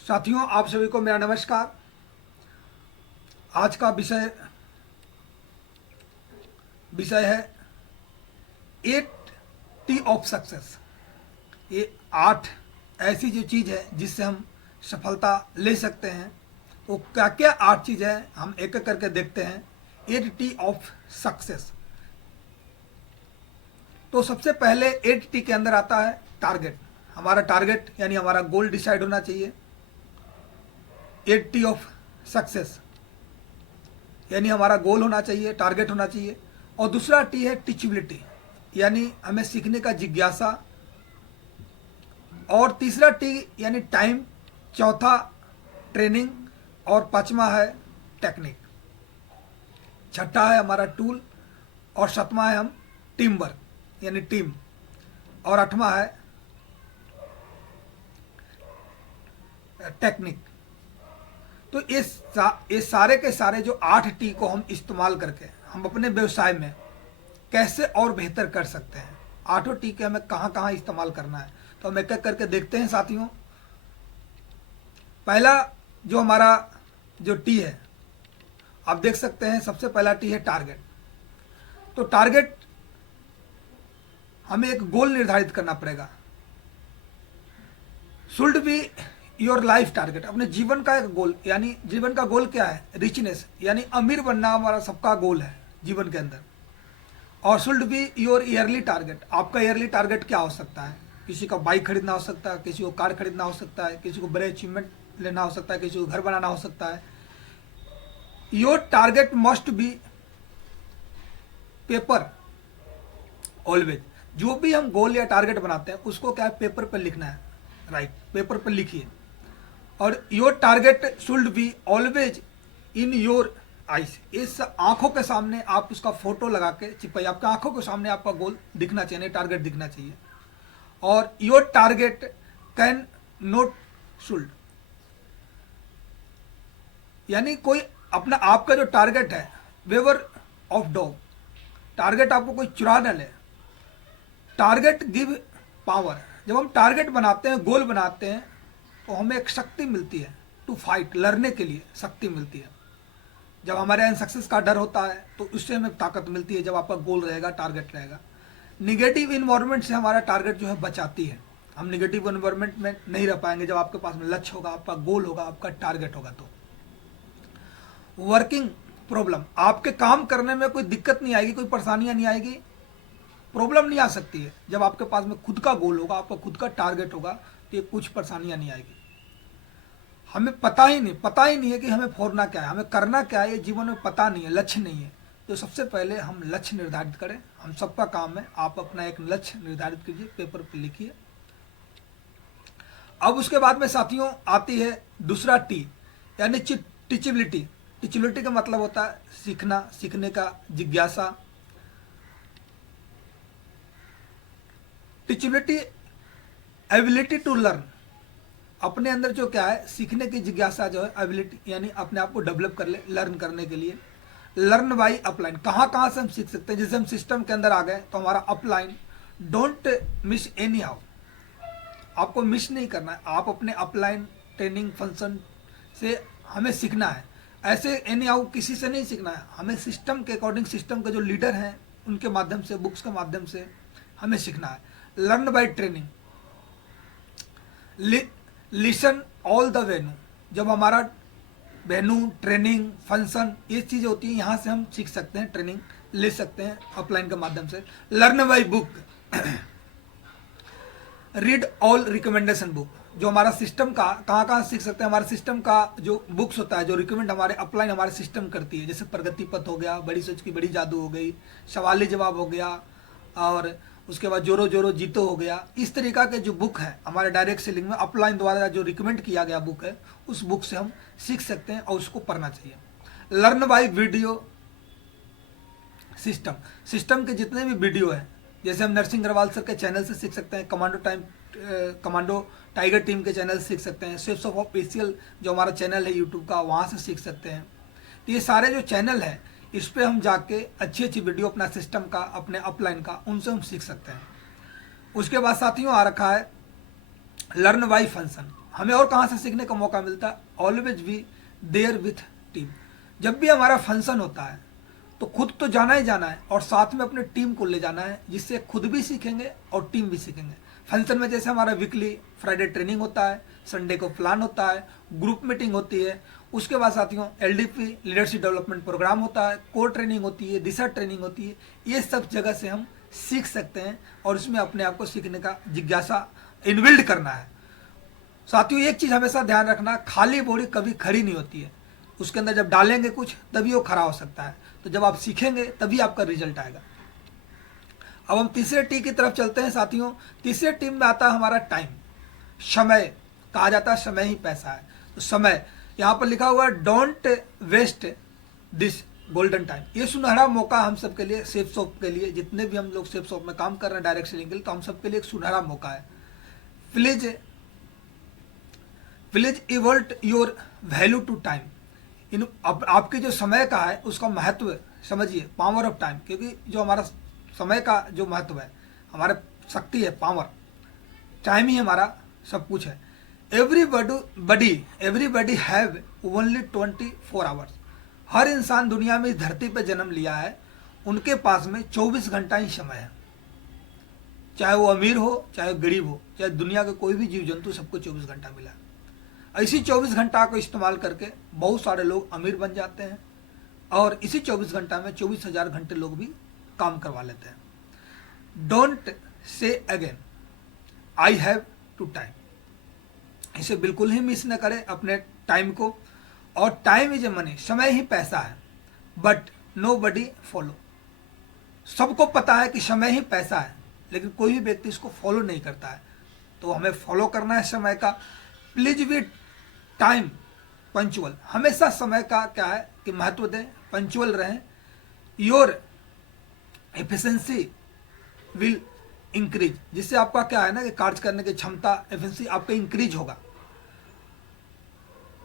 साथियों, आप सभी को मेरा नमस्कार। आज का विषय विषय है 8 टी ऑफ सक्सेस। ये 8 ऐसी जो चीज़ है जिससे हम सफलता ले सकते हैं। वो क्या क्या 8 चीज़ है हम एक एक करके देखते हैं। 8 टी ऑफ सक्सेस। तो सबसे पहले 8 टी के अंदर आता है टारगेट। हमारा टारगेट यानी हमारा गोल डिसाइड होना चाहिए। 8 टी ऑफ सक्सेस यानी हमारा गोल होना चाहिए, टारगेट होना चाहिए। और दूसरा टी है टीचबिलिटी, यानी हमें सीखने का जिज्ञासा। और तीसरा टी यानी टाइम। चौथा ट्रेनिंग। और पांचवा है टेक्निक। छठा है हमारा टूल। और सातवां है हम टीम वर्क यानी टीम। और आठवां है टेक्निक। तो ये सारे के सारे जो 8 टी को हम इस्तेमाल करके हम अपने व्यवसाय में कैसे और बेहतर कर सकते हैं। 8 टी के हमें कहाँ कहाँ इस्तेमाल करना है, तो हम एक एक करके देखते हैं साथियों। पहला जो हमारा जो टी है, आप देख सकते हैं, सबसे पहला टी है टारगेट। तो टारगेट हमें एक गोल निर्धारित करना पड़ेगा। Should be your life target, अपने जीवन का एक गोल। यानी जीवन का गोल क्या है? रिचनेस, यानी अमीर बनना हमारा सबका गोल है जीवन के अंदर। और should be your yearly target, आपका ईयरली टारगेट क्या हो सकता है? किसी का बाइक खरीदना हो सकता है, किसी को कार खरीदना हो सकता है, किसी को बड़े अचीवमेंट लेना हो सकता है, किसी को घर बनाना हो सकता है। Your target must be paper always. जो भी हम गोल या टारगेट बनाते हैं उसको क्या है, पेपर पर लिखना है। राइट, पेपर पर लिखिए। और your target should be always in your eyes, इस आंखों के सामने आप उसका फोटो लगा के चिपकाइए। आपके आंखों के सामने आपका गोल दिखना चाहिए, टारगेट दिखना चाहिए। और your target can note should, यानी कोई अपना आपका जो टारगेट है, वेवर ऑफ डॉग, टारगेट आपको कोई चुरा न ले। टारगेट गिव पावर, जब हम टारगेट बनाते हैं, गोल बनाते हैं, तो हमें एक शक्ति मिलती है टू फाइट, लड़ने के लिए शक्ति मिलती है। जब हमारे यहाँ सक्सेस का डर होता है तो उससे हमें ताकत मिलती है, जब आपका गोल रहेगा, टारगेट रहेगा। निगेटिव इन्वायरमेंट से हमारा टारगेट जो है बचाती है। हम निगेटिव इन्वायरमेंट में नहीं रह पाएंगे जब आपके पास में लक्ष्य होगा, आपका गोल होगा, आपका टारगेट होगा। तो वर्किंग प्रॉब्लम, आपके काम करने में कोई दिक्कत नहीं आएगी, कोई परेशानियां नहीं आएगी, प्रॉब्लम नहीं आ सकती है। जब आपके पास में खुद का गोल होगा, आपका खुद का टारगेट होगा, तो ये कुछ परेशानियां नहीं आएगी। हमें पता ही नहीं है कि हमें फोड़ना क्या है, हमें करना क्या है, ये जीवन में पता नहीं है, लक्ष्य नहीं है। तो सबसे पहले हम लक्ष्य निर्धारित करें। हम सबका काम है, आप अपना एक लक्ष्य निर्धारित कीजिए, पेपर पर लिखिए। अब उसके बाद में साथियों आती है दूसरा टी, यानी टीचबिलिटी। टीचबिलिटी का मतलब होता है सीखना, सीखने का जिज्ञासा। टीचबिलिटी एबिलिटी टू लर्न, अपने अंदर जो क्या है, सीखने की जिज्ञासा जो है, एबिलिटी यानी अपने आप को डेवलप कर ले, लर्न करने के लिए। लर्न बाई अपलाइन, कहाँ कहाँ से हम सीख सकते हैं। जैसे हम सिस्टम के अंदर आ गए तो हमारा upline, don't miss any how, आपको मिस नहीं करना है। आप अपने अपलाइन ट्रेनिंग फंक्शन से हमें सीखना है। ऐसे एनी हाउ किसी से नहीं सीखना है, हमें सिस्टम के अकॉर्डिंग, सिस्टम के जो लीडर हैं उनके माध्यम से, बुक्स के माध्यम से हमें सीखना है। Learn by training, listen all the venue, जब हमारा वेन्यू, ट्रेनिंग, फंक्शन, ये चीज़ होती है, यहाँ से हम सीख सकते हैं, ट्रेनिंग ले सकते हैं अपलाइन के माध्यम से। Learn by book, read all recommendation book, जो हमारा सिस्टम का कहाँ कहाँ सीख सकते हैं। हमारे सिस्टम का जो बुक्स होता है, जो रिकमेंड हमारे अपलाइन हमारे सिस्टम करती है, जैसे प्रगति पथ हो गया, बड़ी सोच की बड़ी जादू हो गई, सवाल जवाब हो गया, और उसके बाद जोरो जोरो जीतो हो गया। इस तरीका के जो बुक है हमारे डायरेक्ट सेलिंग में अपलाइन द्वारा जो रिकमेंड किया गया बुक है, उस बुक से हम सीख सकते हैं और उसको पढ़ना चाहिए। Learn by video system, system के जितने भी वीडियो हैं, जैसे हम नरसिंह अग्रवाल सर के चैनल से सीख सकते हैं, कमांडो टाइगर टीम के चैनल से सीख सकते हैं, शेप्स ऑफ ऑफिशियल जो हमारा चैनल है यूट्यूब का, वहाँ से सीख सकते हैं। तो ये सारे जो चैनल हैं, इस पर हम जाके अच्छी अच्छी वीडियो अपना सिस्टम का, अपने अपलाइन का, उनसे हम सीख सकते हैं। उसके बाद साथियों आ रखा है लर्न बाई फंक्शन, हमें और कहाँ से सीखने का मौका मिलता है, always be there with team. जब भी हमारा फंक्शन होता है तो खुद तो जाना ही जाना है और साथ में अपने टीम को ले जाना है, जिससे खुद भी सीखेंगे और टीम भी सीखेंगे। फंक्शन में जैसे हमारा वीकली फ्राइडे ट्रेनिंग होता है, संडे को प्लान होता है, ग्रुप मीटिंग होती है, उसके बाद साथियों एलडीपी लीडरशिप डेवलपमेंट प्रोग्राम होता है, कोर ट्रेनिंग होती है, दिशा ट्रेनिंग होती है। ये सब जगह से हम सीख सकते हैं और इसमें अपने आप को सीखने का जिज्ञासा इनबिल्ड करना है। साथियों एक चीज़ हमेशा ध्यान रखना, खाली बोरी कभी खड़ी नहीं होती है, उसके अंदर जब डालेंगे कुछ तभी वो खड़ा हो सकता है। तो जब आप सीखेंगे तभी आपका रिजल्ट आएगा। अब हम तीसरे टी की तरफ चलते हैं साथियों। तीसरे टीम में आता है हमारा टाइम, समय। कहा जाता है समय ही पैसा है। तो समय यहाँ पर लिखा हुआ है, don't waste this golden time. ये सुनहरा मौका हम सब के लिए, सेफ शॉप के लिए, जितने भी हम लोग सेफ शॉप में काम कर रहे हैं डायरेक्ट सेलिंग के लिए, तो हम सब के लिए एक सुनहरा मौका है। Please evolve your value to time. इन आपके जो समय का है उसका महत्व समझिए, पावर ऑफ टाइम। क्योंकि जो हमारा समय का जो महत्व है, हमारे शक्ति है, पावर, टाइम ही हमारा सब कुछ है। Everybody have only 24 hours. हर इंसान दुनिया में इस धरती पर जन्म लिया है, उनके पास में 24 घंटा ही समय है। चाहे वो अमीर हो, चाहे गरीब हो, चाहे दुनिया के कोई भी जीव जंतु, सबको 24 घंटा मिला है। इसी 24 घंटा को इस्तेमाल करके बहुत सारे लोग अमीर बन जाते हैं और इसी 24 घंटा में 24,000 घंटे लोग भी काम करवा लेते हैं। Don't say again I have to time. इसे बिल्कुल ही मिस न करें अपने टाइम को। और टाइम इज ए मनी, समय ही पैसा है, बट नो बडी फॉलो। सबको पता है कि समय ही पैसा है, लेकिन कोई भी व्यक्ति इसको फॉलो नहीं करता है। तो हमें फॉलो करना है समय का। Please be time punctual. हमेशा समय का क्या है कि महत्व दें, पंचुअल रहें। Your efficiency will increase. जिससे आपका क्या है ना कि कार्य करने की क्षमता, एफिशिएंसी आपका इंक्रीज होगा।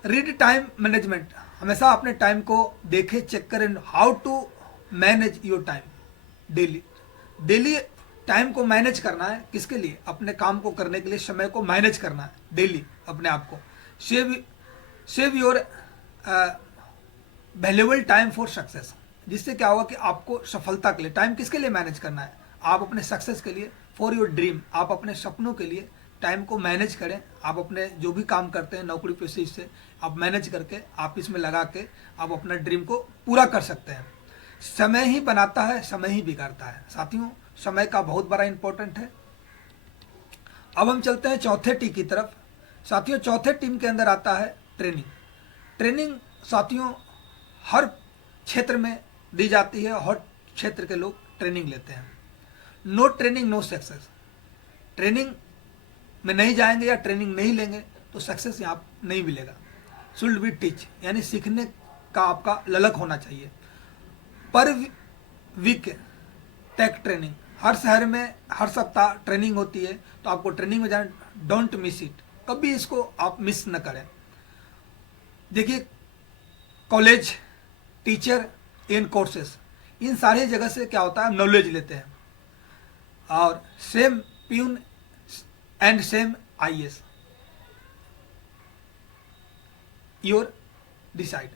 Read time management. हमेशा अपने टाइम को देखें, चेक करें, how to manage your time daily. Daily time को मैनेज करना है, किसके लिए? अपने काम को करने के लिए समय को मैनेज करना है डेली अपने आप को। Save your valuable time for success. जिससे क्या होगा कि आपको सफलता के लिए टाइम किसके लिए मैनेज करना है? आप अपने सक्सेस के लिए, फॉर योर ड्रीम। आप अपने सपनों के लिए टाइम को मैनेज करें। आप अपने जो भी काम करते हैं नौकरी पेशे से आप मैनेज करके, आप इसमें लगा के आप अपना ड्रीम को पूरा कर सकते हैं। समय ही बनाता है, समय ही बिगाड़ता है। साथियों समय का बहुत बड़ा इंपॉर्टेंट है। अब हम चलते हैं चौथे टी की तरफ। साथियों चौथे टीम के अंदर आता है ट्रेनिंग। ट्रेनिंग साथियों हर क्षेत्र में दी जाती है, हर क्षेत्र के लोग ट्रेनिंग लेते हैं। No training no success. Training में नहीं जाएंगे या ट्रेनिंग नहीं लेंगे तो सक्सेस यहाँ नहीं मिलेगा। शुड बी टीच, यानी सीखने का आपका ललक होना चाहिए। पर वीक टेक ट्रेनिंग। हर शहर में हर सप्ताह ट्रेनिंग होती है, तो आपको ट्रेनिंग में जाना। डोंट मिस इट, कभी इसको आप मिस न करें। देखिए कॉलेज, टीचर इन कोर्सेस, इन सारी जगह से क्या होता है, नॉलेज लेते हैं। और same peon and same IAS your decide.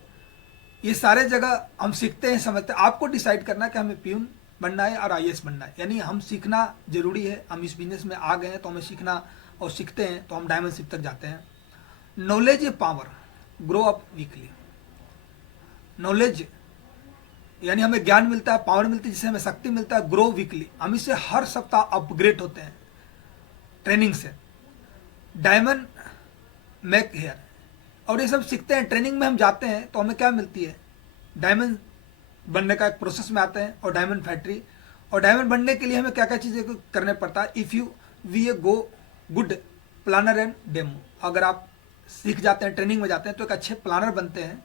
ये सारे जगह हम सीखते हैं, समझते हैं। आपको डिसाइड करना है कि हमें प्यून बनना है और आईएएस बनना है। यानी हम सीखना जरूरी है। हम इस बिजनेस में आ गए हैं तो हमें सीखना, और सीखते हैं तो हम डायमंडशिप तक जाते हैं। Knowledge a power, grow up weekly. Knowledge यानी हमें ज्ञान मिलता है, पावर मिलती है, जिससे हमें शक्ति मिलता है। ग्रो वीकली, हम इससे हर सप्ताह अपग्रेड होते हैं ट्रेनिंग से। डायमंड मेक हेयर, और ये सब सीखते हैं। ट्रेनिंग में हम जाते हैं तो हमें क्या मिलती है, डायमंड बनने का एक प्रोसेस में आते हैं और डायमंड फैक्ट्री। और डायमंड बनने के लिए हमें क्या क्या चीज़ें करने पड़ता है। If you we a go good planner and demo. अगर आप सीख जाते हैं, ट्रेनिंग में जाते हैं, तो एक अच्छे प्लानर बनते हैं।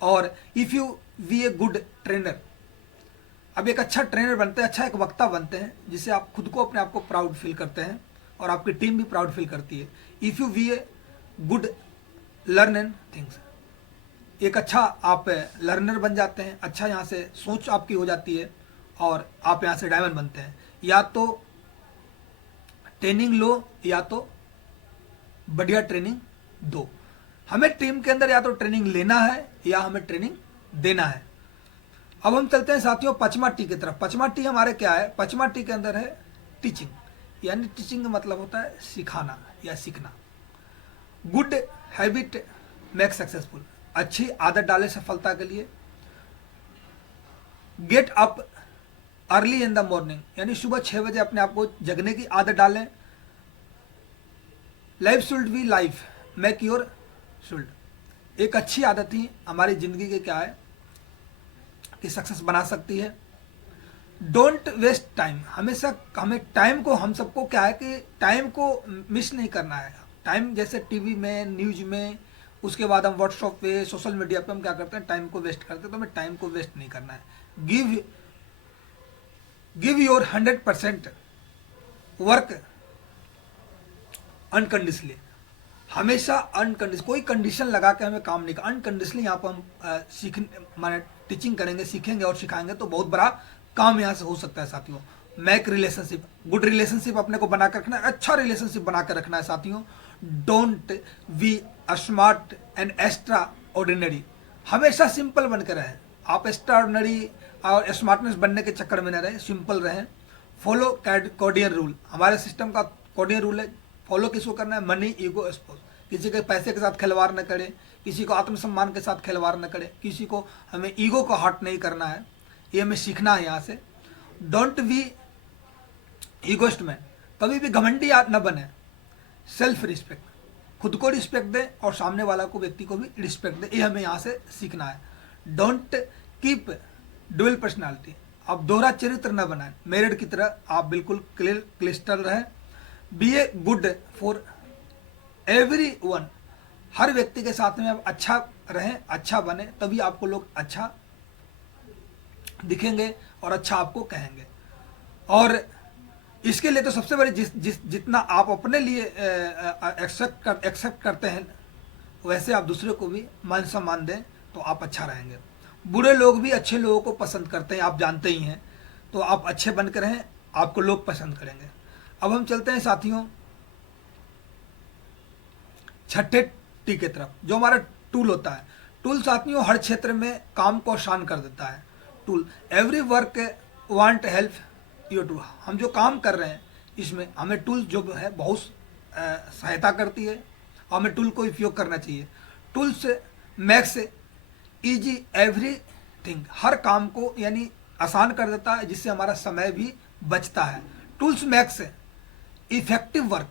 और if you we a good trainer, अब एक अच्छा ट्रेनर बनते हैं, अच्छा एक वक्ता बनते हैं, जिससे आप खुद को, अपने आप को प्राउड फील करते हैं और आपकी टीम भी प्राउड फील करती है। If you we a good learn and things, एक अच्छा आप लर्नर बन जाते हैं। अच्छा यहाँ से सोच आपकी हो जाती है और आप यहाँ से डायमंड बनते हैं। या तो ट्रेनिंग लो या तो बढ़िया ट्रेनिंग दो। हमें टीम के अंदर या तो ट्रेनिंग लेना है या हमें ट्रेनिंग देना है। अब हम चलते हैं साथियों पचमा टी की तरफ। पचमा टी हमारे क्या है? पचमा टी के अंदर है टीचिंग, यानी टीचिंग का मतलब होता है सिखाना या सीखना। गुड हैबिट मेक सक्सेसफुल, अच्छी आदत डालें सफलता के लिए। Get up early in the morning, यानी सुबह 6 बजे अपने आप को जगने की आदत डालें। Life should be life make your should, एक अच्छी आदत ही हमारी जिंदगी के क्या है कि सक्सेस बना सकती है। डोंट वेस्ट टाइम, हमेशा हमें टाइम को, हम सबको क्या है कि टाइम को मिस नहीं करना है। टाइम जैसे टीवी में, न्यूज में, उसके बाद हम व्हाट्सएप पे, सोशल मीडिया पे हम क्या करते हैं, टाइम को वेस्ट करते हैं। तो हमें टाइम को वेस्ट नहीं करना है। गिव योर 100% वर्क अनकंडीशनली, हमेशा अनकंडीशन, कोई कंडीशन लगा के हमें काम नहीं करना। अनकंडीशनली यहाँ पर हम सीखने माने टीचिंग करेंगे, सीखेंगे और सिखाएंगे तो बहुत बड़ा काम यहाँ से हो सकता है साथियों। मैक रिलेशनशिप, गुड रिलेशनशिप अपने को बनाकर रखना है, अच्छा रिलेशनशिप बनाकर रखना है साथियों। Don't be smart and extra ordinary, हमेशा सिंपल बनकर रहें। आप एक्स्ट्रा ऑर्डिनरी और स्मार्टनेस बनने के चक्कर में न रहें, सिंपल रहें। फॉलो कोडियन रूल, हमारे सिस्टम का कोडियन रूल है। फॉलो किसको करना है? Money, ego, sport. किसी के पैसे के साथ खिलवाड़ न करें, किसी को आत्मसम्मान के साथ खिलवाड़ न करें, किसी को हमें ईगो को हर्ट नहीं करना है, ये हमें सीखना है यहाँ से। डोंट बी ईगोइस्ट मैन, कभी भी घमंडी न बने। सेल्फ रिस्पेक्ट, खुद को रिस्पेक्ट दें और सामने वाला को, व्यक्ति को भी रिस्पेक्ट दें, ये हमें यहाँ से सीखना है। डोंट कीप डुअल पर्सनालिटी, आप दोहरा चरित्र न बनाएं, मेरिड की तरह आप बिल्कुल क्लिस्टल रहें। Be a good for every one, हर व्यक्ति के साथ में आप अच्छा रहें, अच्छा बने, तभी आपको लोग अच्छा दिखेंगे और अच्छा आपको कहेंगे। और इसके लिए तो सबसे बड़ी जितना आप अपने लिए एक्सेप्ट करते हैं, वैसे आप दूसरे को भी मान सम्मान दें तो आप अच्छा रहेंगे। बुरे लोग भी अच्छे लोगों को पसंद करते हैं, आप जानते ही हैं, तो आप अच्छे बनकर रहें, आपको लोग पसंद करेंगे। अब हम चलते हैं साथियों छठे टी की तरफ, जो हमारा टूल होता है। टूल साथियों हर क्षेत्र में काम को आसान कर देता है। Tool every work want help you to, हम जो काम कर रहे हैं इसमें हमें टूल जो है बहुत सहायता करती है, और हमें टूल को उपयोग करना चाहिए। टूल्स मैक्स इजी एवरीथिंग, हर काम को यानी आसान कर देता है, जिससे हमारा समय भी बचता है। टूल्स मैक्स इफेक्टिव वर्क,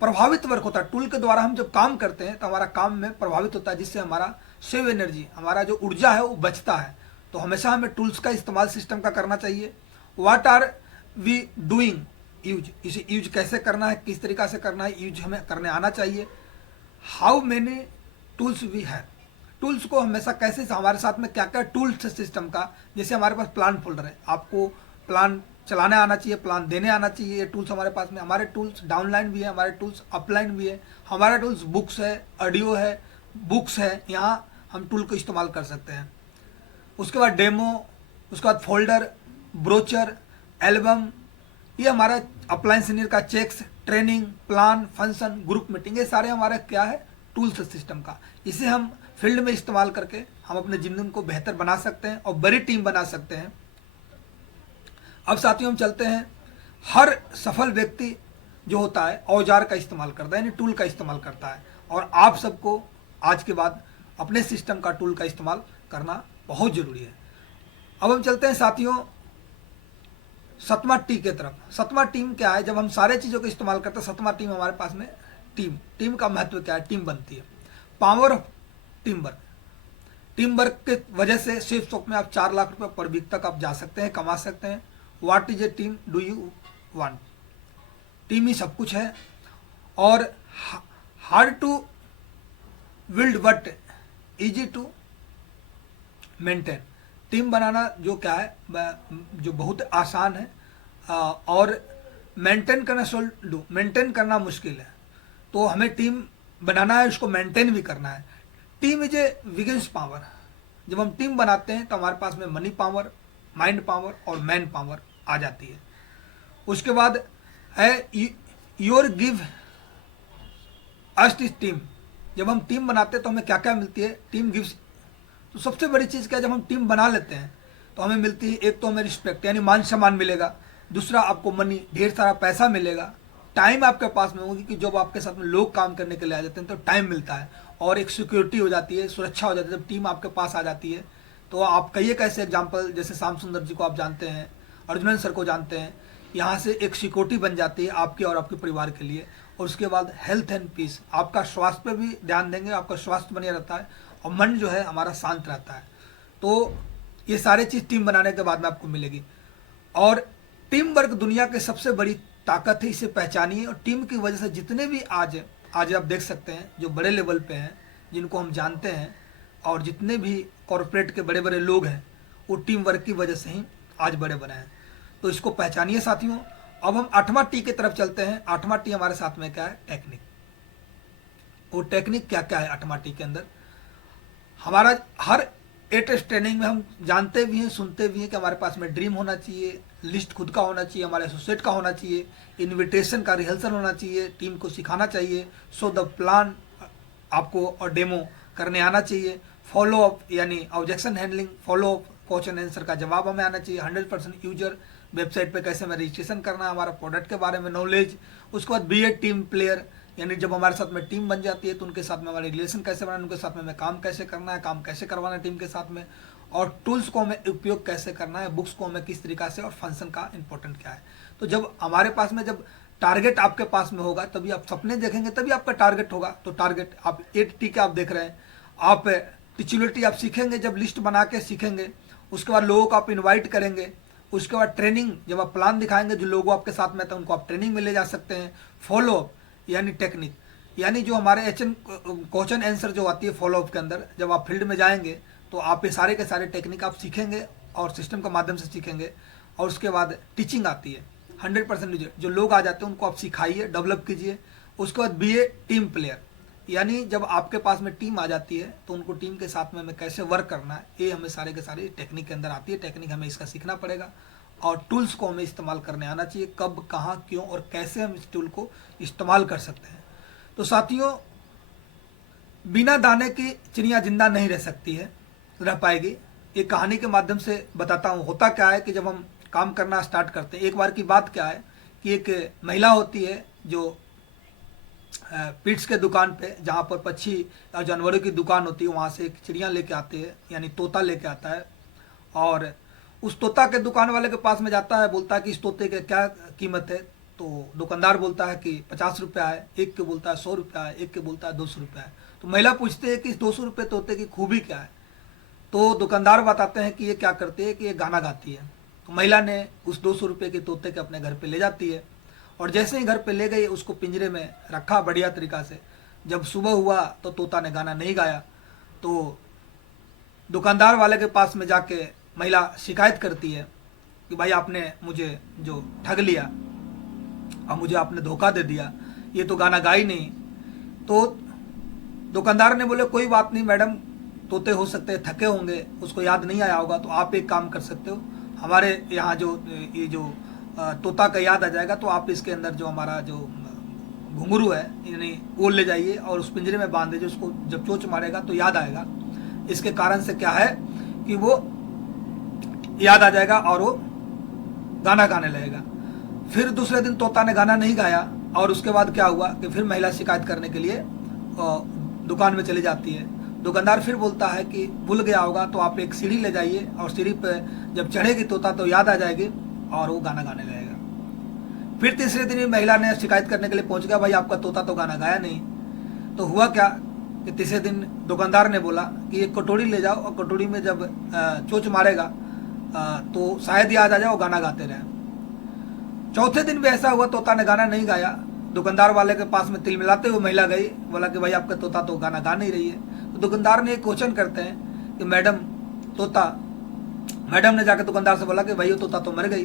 प्रभावित वर्क होता है। टूल के द्वारा हम जब काम करते हैं तो हमारा काम में प्रभावित होता है, जिससे हमारा सेव एनर्जी, हमारा जो ऊर्जा है वो बचता है। तो हमेशा हमें टूल्स का इस्तेमाल सिस्टम का करना चाहिए। What are we doing use, इसे यूज कैसे करना है, किस तरीका से करना है, यूज हमें करने आना चाहिए। How many tools we have, tools को हमेशा कैसे, हमारे साथ में क्या क्या टूल्स सिस्टम का, जैसे हमारे पास प्लान फोल्डर है, आपको प्लान चलाने आना चाहिए, प्लान देने आना चाहिए। ये टूल्स हमारे पास में, हमारे टूल्स डाउनलाइन भी है, हमारे टूल्स अपलाइन भी है, हमारा टूल्स बुक्स है, ऑडियो है, बुक्स है, यहाँ हम टूल को इस्तेमाल कर सकते हैं। उसके बाद डेमो, उसके बाद फोल्डर, ब्रोचर, एल्बम, ये हमारा अपलाइन सीनियर का checks, training, plan, function, group meeting, ये सारे हमारे क्या है टूल्स सिस्टम का। इसे हम फील्ड में इस्तेमाल करके हम अपने जिंदगी को बेहतर बना सकते हैं और बड़ी टीम बना सकते हैं। अब साथियों हम चलते हैं, हर सफल व्यक्ति जो होता है औजार का इस्तेमाल करता है, यानी टूल का इस्तेमाल करता है, और आप सबको आज के बाद अपने सिस्टम का, टूल का इस्तेमाल करना बहुत जरूरी है। अब हम चलते हैं साथियों सतमा टी के तरफ। सतमा टीम क्या है? जब हम सारे चीज़ों का इस्तेमाल करते हैं, सतमा टीम हमारे पास में टीम का महत्व क्या है? टीम बनती है। Power of team work, team work के वजह से सेफ स्टॉक में आप 4 लाख रुपए पर वीक तक आप जा सकते हैं, कमा सकते हैं। What is a team, do you want, team ही सब कुछ है। और hard to build but easy to maintain, team बनाना जो क्या है, जो बहुत आसान है, और मेंटेन करना मेंटेन करना मुश्किल है। तो हमें टीम बनाना है, उसको मेंटेन भी करना है। Team is a biggest power, जब हम टीम बनाते हैं तो हमारे पास में मनी पावर, माइंड पावर और मैन पावर आ जाती है। उसके बाद है योर गिव अस्ट टीम, जब हम टीम बनाते हैं तो हमें क्या क्या मिलती है, टीम गिव्स। तो सबसे बड़ी चीज़ क्या है, जब हम टीम बना लेते हैं तो हमें मिलती है, एक तो हमें रिस्पेक्ट यानी मान सम्मान मिलेगा, दूसरा आपको मनी ढेर सारा पैसा मिलेगा, टाइम आपके पास में होगी कि जब आपके साथ में लोग काम करने के लिए आ जाते हैं तो टाइम मिलता है, और एक सिक्योरिटी हो जाती है, सुरक्षा हो जाती है जब टीम आपके पास आ जाती है। तो आप कई एक ऐसे एग्जाम्पल, जैसे श्याम सुंदर जी को आप जानते हैं, अर्जुनन सर को जानते हैं, यहाँ से एक सिक्योरिटी बन जाती है आपकी और आपके परिवार के लिए। और उसके बाद हेल्थ एंड पीस, आपका स्वास्थ्य पे भी ध्यान देंगे, आपका स्वास्थ्य बने रहता है और मन जो है हमारा शांत रहता है। तो ये सारी चीज़ टीम बनाने के बाद में आपको मिलेगी। और टीम वर्क दुनिया की सबसे बड़ी ताकत है, इसे पहचानिए। और टीम की वजह से जितने भी आज आप देख सकते हैं जो बड़े लेवल पे हैं, जिनको हम जानते हैं, और जितने भी कॉरपोरेट के बड़े बड़े लोग हैं, वो टीम वर्क की वजह से ही आज बड़े बने हैं। तो इसको पहचानिए साथियों। अब हम 8वां टी की तरफ चलते हैं। 8वां टी हमारे साथ में क्या है, टेक्निक। वो टेक्निक क्या क्या है 8वां टी के अंदर। हमारा हर एटेस्ट ट्रेनिंग में हम जानते भी हैं, सुनते भी हैं कि हमारे पास में ड्रीम होना चाहिए, लिस्ट खुद का होना चाहिए, हमारे एसोसिएट का होना चाहिए, इनविटेशन का रिहर्सल होना चाहिए, टीम को सिखाना चाहिए, सो द प्लान आपको और डेमो करने आना चाहिए, फॉलो अप यानी objection handling, follow up, question answer का जवाब हमें आना चाहिए, 100% यूजर वेबसाइट पे कैसे हमें रजिस्ट्रेशन करना है, हमारा प्रोडक्ट के बारे में नॉलेज। उसके बाद बी ए टीम प्लेयर, यानी जब हमारे साथ में टीम बन जाती है तो उनके साथ में हमारे रिलेशन कैसे बनाना, उनके साथ में हमें काम कैसे करना है, काम कैसे करवाना है टीम के साथ में, और टूल्स को हमें उपयोग कैसे करना है, बुक्स को हमें किस तरीका से, और फंक्शन का इंपॉर्टेंट क्या है। तो जब हमारे पास में जब टारगेट आपके पास में होगा तभी आप सपने देखेंगे, तभी आपका टारगेट होगा। तो टारगेट आप 8T के आप देख रहे हैं, आप टिचुलिटी आप सीखेंगे, जब लिस्ट बना के सीखेंगे, उसके बाद लोगों को आप इन्वाइट करेंगे, उसके बाद ट्रेनिंग, जब आप प्लान दिखाएंगे जो लोगों आपके साथ में था उनको आप ट्रेनिंग में ले जा सकते हैं। फॉलो अप यानी टेक्निक, यानी जो हमारे क्वेश्चन आंसर जो आती है फॉलो अप के अंदर, जब आप फील्ड में जाएंगे तो आप ये सारे के सारे टेक्निक आप सीखेंगे और सिस्टम के माध्यम से सीखेंगे। और उसके बाद टीचिंग आती है, 100% जो लोग आ जाते हैं उनको आप सिखाइए, डेवलप कीजिए। उसके बाद बी ए टीम प्लेयर, यानी जब आपके पास में टीम आ जाती है तो उनको टीम के साथ में हमें कैसे वर्क करना है, ये हमें सारे के सारे टेक्निक के अंदर आती है। टेक्निक हमें इसका सीखना पड़ेगा और टूल्स को हमें इस्तेमाल करने आना चाहिए, कब, कहाँ, क्यों और कैसे हम इस टूल को इस्तेमाल कर सकते हैं। तो साथियों, बिना दाने की चिड़िया जिंदा नहीं रह सकती है, रह पाएगी। एक कहानी के माध्यम से बताता हूँ। होता क्या है कि जब हम काम करना स्टार्ट करते हैं, एक बार की बात क्या है कि एक महिला होती है जो पीट्स के दुकान पे, जहाँ पर पक्षी और जानवरों की दुकान होती है, वहाँ से एक चिड़िया लेके आते हैं, यानी तोता लेके आता है। और उस तोता के दुकान वाले के पास में जाता है, बोलता है कि इस तोते की क्या कीमत है। तो दुकानदार बोलता है कि 50 रुपया है, एक के बोलता है 100 रुपया है, एक के बोलता है 200 रुपया है। तो महिला पूछते है कि इस 200 रुपये तोते की खूबी क्या है। तो दुकानदार बताते हैं कि ये क्या करते हैं कि ये गाना गाती है। तो महिला ने उस 200 रुपये के तोते के अपने घर पे ले जाती है, और जैसे ही घर पे ले गई उसको पिंजरे में रखा बढ़िया तरीका से। जब सुबह हुआ तो तोता ने गाना नहीं गाया। तो दुकानदार वाले के पास में जाके महिला शिकायत करती है कि भाई आपने मुझे जो ठग लिया और मुझे आपने धोखा दे दिया, ये तो गाना गा ही नहीं। तो दुकानदार ने बोले कोई बात नहीं मैडम, तोते हो सकते हैं थके होंगे, उसको याद नहीं आया होगा, तो आप एक काम कर सकते हो, हमारे यहाँ जो ये जो तोता का याद आ जाएगा, तो आप इसके अंदर जो हमारा जो घुंघरू है यानी वो ले जाइए और उस पिंजरे में बांध दीजिए, उसको जब चोंच मारेगा तो याद आएगा। इसके कारण से क्या है कि वो याद आ जाएगा और वो गाना गाने लगेगा। फिर दूसरे दिन तोता ने गाना नहीं गाया, और उसके बाद क्या हुआ कि फिर महिला शिकायत करने के लिए दुकान में चली जाती है। दुकानदार फिर बोलता है कि भूल गया होगा, तो आप एक सीढ़ी ले जाइए और सीढ़ी पे जब चढ़ेगी तोता तो याद आ जाएगी और वो गाना गाने लगेगा। फिर तीसरे दिन महिला ने शिकायत करने के लिए पहुंच गया, भाई आपका तोता तो गाना गाया नहीं। तो हुआ क्या कि तीसरे दिन दुकानदार ने बोला कि एक कटोरी ले जाओ और कटोरी में जब चोंच मारेगा तो शायद याद आ जाए, वो गाना गाते रहे। चौथे दिन भी ऐसा हुआ, तोता ने गाना नहीं गाया। दुकानदार वाले के पास में तिल मिलाते हुए महिला गई, बोला कि भाई आपका तोता तो गाना गा नहीं रही है। तो दुकानदार ने एक क्वेश्चन करते हैं कि मैडम ने जाकर दुकानदार से बोला कि भाई वो तोता तो मर गई।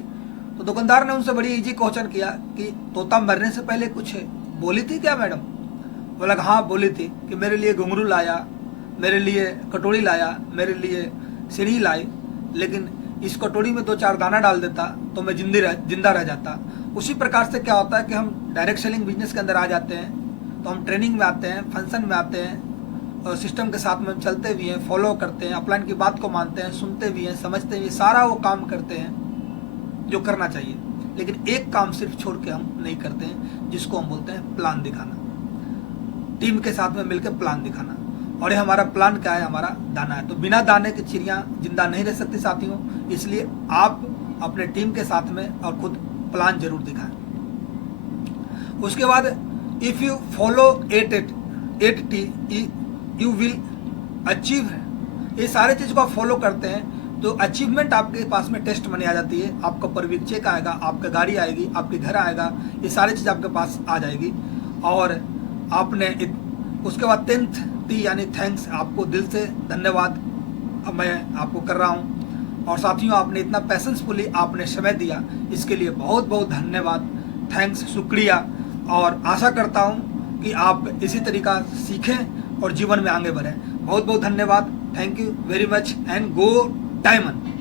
तो दुकानदार ने उनसे बड़ी इजी क्वेश्चन किया कि तोता मरने से पहले कुछ बोली थी क्या मैडम? बोला हाँ बोली थी कि मेरे लिए घुंघरू लाया, मेरे लिए कटोरी लाया, मेरे लिए सीढ़ी लाई, लेकिन इस कटोरी में 2-4 दाना डाल देता तो मैं जिंदा रह जाता। उसी प्रकार से क्या होता है कि हम डायरेक्ट सेलिंग बिजनेस के अंदर आ जाते हैं तो हम ट्रेनिंग में आते हैं, फंक्शन में आते हैं और सिस्टम के साथ में हम चलते भी हैं, फॉलो करते हैं, अपलाइन की बात को मानते हैं, सुनते भी हैं, समझते भी हैं, सारा वो काम करते हैं जो करना चाहिए। लेकिन एक काम सिर्फ छोड़ के हम नहीं करते हैं, जिसको हम बोलते हैं प्लान दिखाना, टीम के साथ में मिलकर प्लान दिखाना। और ये हमारा प्लान क्या है? हमारा दाना है। तो बिना दाने की चिड़िया जिंदा नहीं रह सकती साथियों, इसलिए आप अपने टीम के साथ में और खुद प्लान जरूर दिखाएं। उसके बाद if you follow 8T you will achieve है। ये सारे चीज को आप फॉलो करते हैं तो अचीवमेंट आपके पास में टेस्ट मनी आ जाती है, आपका परवीक चेक आएगा, आपका गाड़ी आएगी, आपके घर आएगा, ये सारी चीज आपके पास आ जाएगी। और आपने उसके बाद 10th T यानी थैंक्स, आपको दिल से धन्यवाद मैं आपको कर रहा हूँ। और साथियों, आपने इतना पैशंसफुली आपने समय दिया, इसके लिए बहुत बहुत धन्यवाद, थैंक्स, शुक्रिया। और आशा करता हूँ कि आप इसी तरीका सीखें और जीवन में आगे बढ़ें। बहुत बहुत धन्यवाद, thank you very much and go diamond.